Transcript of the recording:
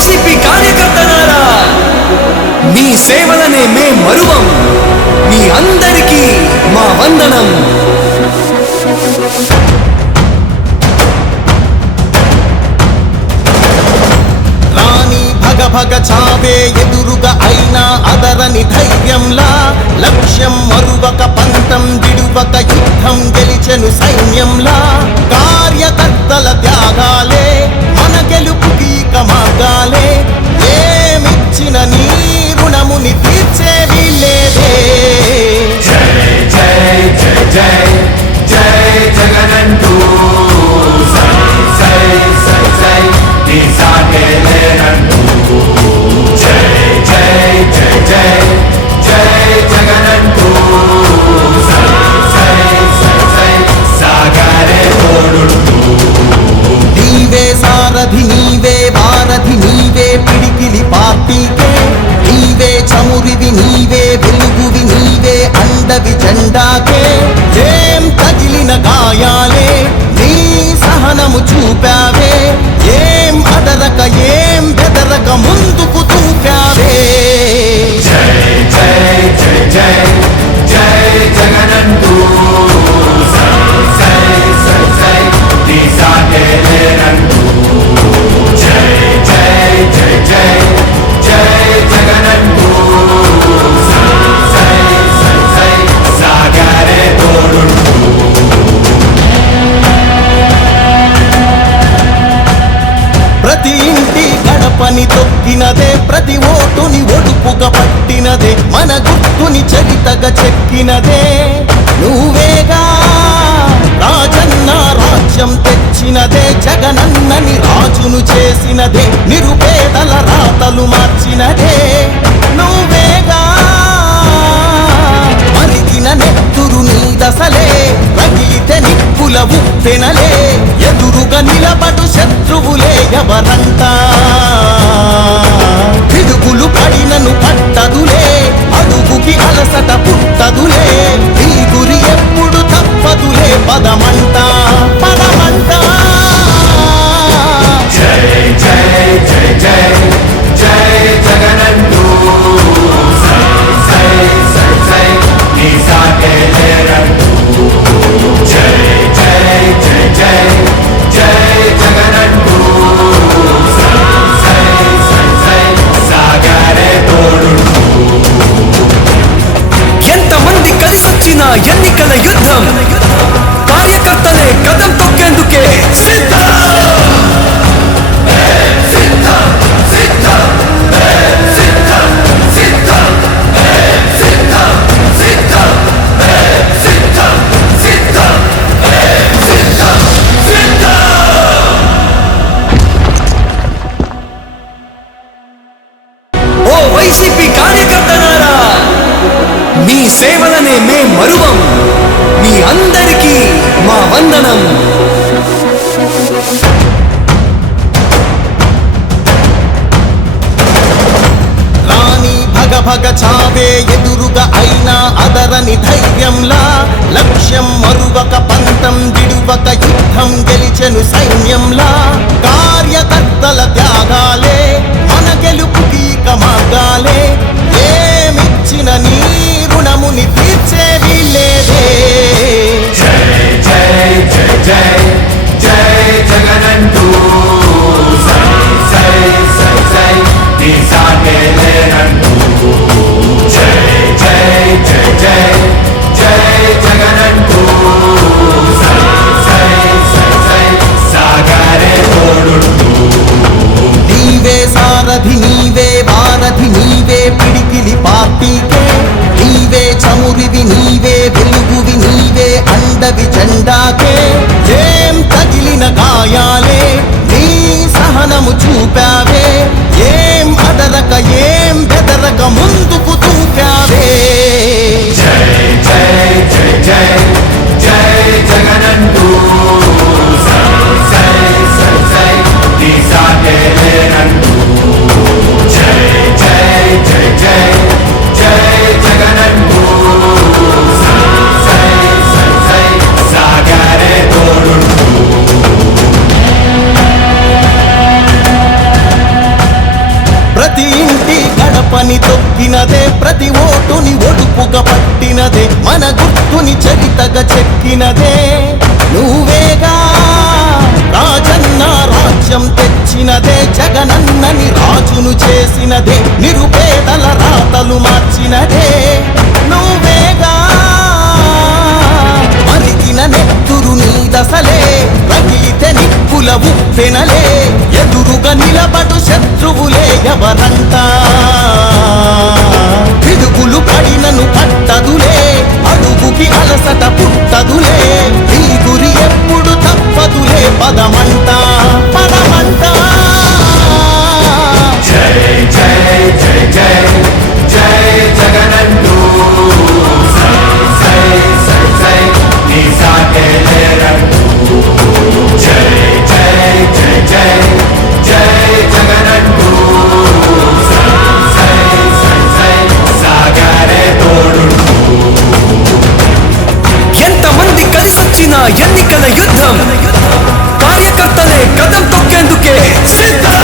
YCP కార్యకర్తలారా, మీ సేవలనే మే మరువం. మీ అందరికీ మా వందనం. రాణి భగ భగ చావే ఎదురుగా అయినా అదరని ధైర్యంలా, లక్ష్యం మరువక పంతం విడువక యుద్ధం గెలిచెను సైన్యంలా. కార్యకర్తల త్యాగాలే మన గెలుపుకి మార్గాలే. ఏమిచ్చిన నీ రుణముని తీర్చేవి లేదే. జై జై జై జై జై జగనంటూ సై సై సై సై నీ సాటే లేనంటూ. జై జై జై జై జై జగనంటూ సై సై సై సై సాగరే తోడుంటూ. నీవే సారథి నీవే వారధి నీవే పిడికిలి పార్టీకే. నీవే చమురివి నీవే వెలుగువి నీవే అండవి జెండాకే. ఏం తగిలిన గాయాలే నీ సహనము చూపావే. ఏం అదరక ఏం బెదరక ముందుకు చూపావే. జై జై జై జై జై జగనంటూ సై సై సై సై నీ సాటే లేనంటూ. జై జై జై జై జై జగనంటూ సై సై సై సై సాగరే తోడుంటూ. ప్రతి ఇంటి గడపని తొక్కినదే, ప్రతి ఓటుని ఒడుపుగా పట్టినదే, మన గుర్తుని చరితగా చెక్కినదే నువ్వేగా. రాజన్న రాజ్యం తెచ్చినదే, జగనన్నని రాజును చేసినదే, నిరుపేదల రాతలు మార్చినదే నువ్వేగా. మరిగిన నెత్తురు నీ దశలే, రగిలితే నిప్పుల ఉప్పెనలే. ఎదురుగా నిలబడు శత్రువులే ఎవరంట. పిడుగులు పడినను పట్టదులే, అడుగుకి అలసట పుట్టదులే. ఈ గురి ఎప్పుడు తప్పదులే, పదమంట పదమంట. జై జై జై జై జై జగనంటూ సై సై సై సై నీ సాటే లేరంటూ. జై జై జై జై జై జగనంటూ సై సై సై సై సాగరే తోడుంటూ. ఎంతమంది కలిసొచ్చిన ఎన్నికల యుద్ధం, కార్యకర్తలే కదం తొక్కేందుకే సిద్ధం. ఓ వైసీపీ కార్యకర్తలారా, మీ సేవలనే మే మరువం. మీ అందరికీ మా వందనం. రాణి భగ భగ చావే ఎదురుగా అయినా అదరని ధైర్యంలా, లక్ష్యం మరువక పంతం విడువక యుద్ధం గెలిచెను సైన్యంలా. కార్యకర్తల త్యాగాలే మన గెలుపుకి మార్గాలే. ఏమిచ్చిన నీ రుణముని తీర్చేవి లేదే. జై జై జై జై జై జగనంటూ సై సై సై సై నీ సాటే లేనంటూ. జై జై జై జై జై జగనంటూ సై సై సై సై సాగరే తోడుంటూ. నీవే సారథి నీవే వారధి నీవే పిడికిలి పార్టీకే. నీవే చమురివి నీవే వెలుగువి నీవే అండవి జెండాకే. ఏం తగిలిన గాయాలే నీ సహనము చూపావే. ఏం అదరక ఏం బెదరక ముందుకు చూపావే. జై జై జై జై జై జగనంటూ సై సై సై సై నీ సాటే లేనంటూ. జై జై జై జై జై జగనంటూ సై సై సై సై సాగరే తోడుంటూ. పట్టుగా పట్టినదే మన గుర్తుని చరితగా చెక్కినదే నువ్వేగా రాజన్న రాజ్యం తెచ్చినదే జగనన్నని రాజును చేసినదే నిరుపేదల రాతలు మార్చినదే నువ్వేగా మరిగిన నెత్తురు నీ దశలే రగిలితే నిప్పుల ఉప్పెనలే ఎదురుగా నిలబడు శత్రువులే ఎవరంట పిడుగులు పడినను పట్టదులే అడుగుకి అలసట పుట్టదులే ఈ గురి ఎప్పుడు తప్పదులే పదమంట పదమంట జై జై జై జై జై జగనంటూ సై సై సై సై నీ సాటే లేరంటూ జై జై జై జై జై జగనంటూ సై సై సై సై సాగరే తోడుంటూ ఎంతమంది కలిసొచ్చిన ఎన్నికల యుద్ధం కార్యకర్తలే కదం తొక్కేందుకే సిద్ధం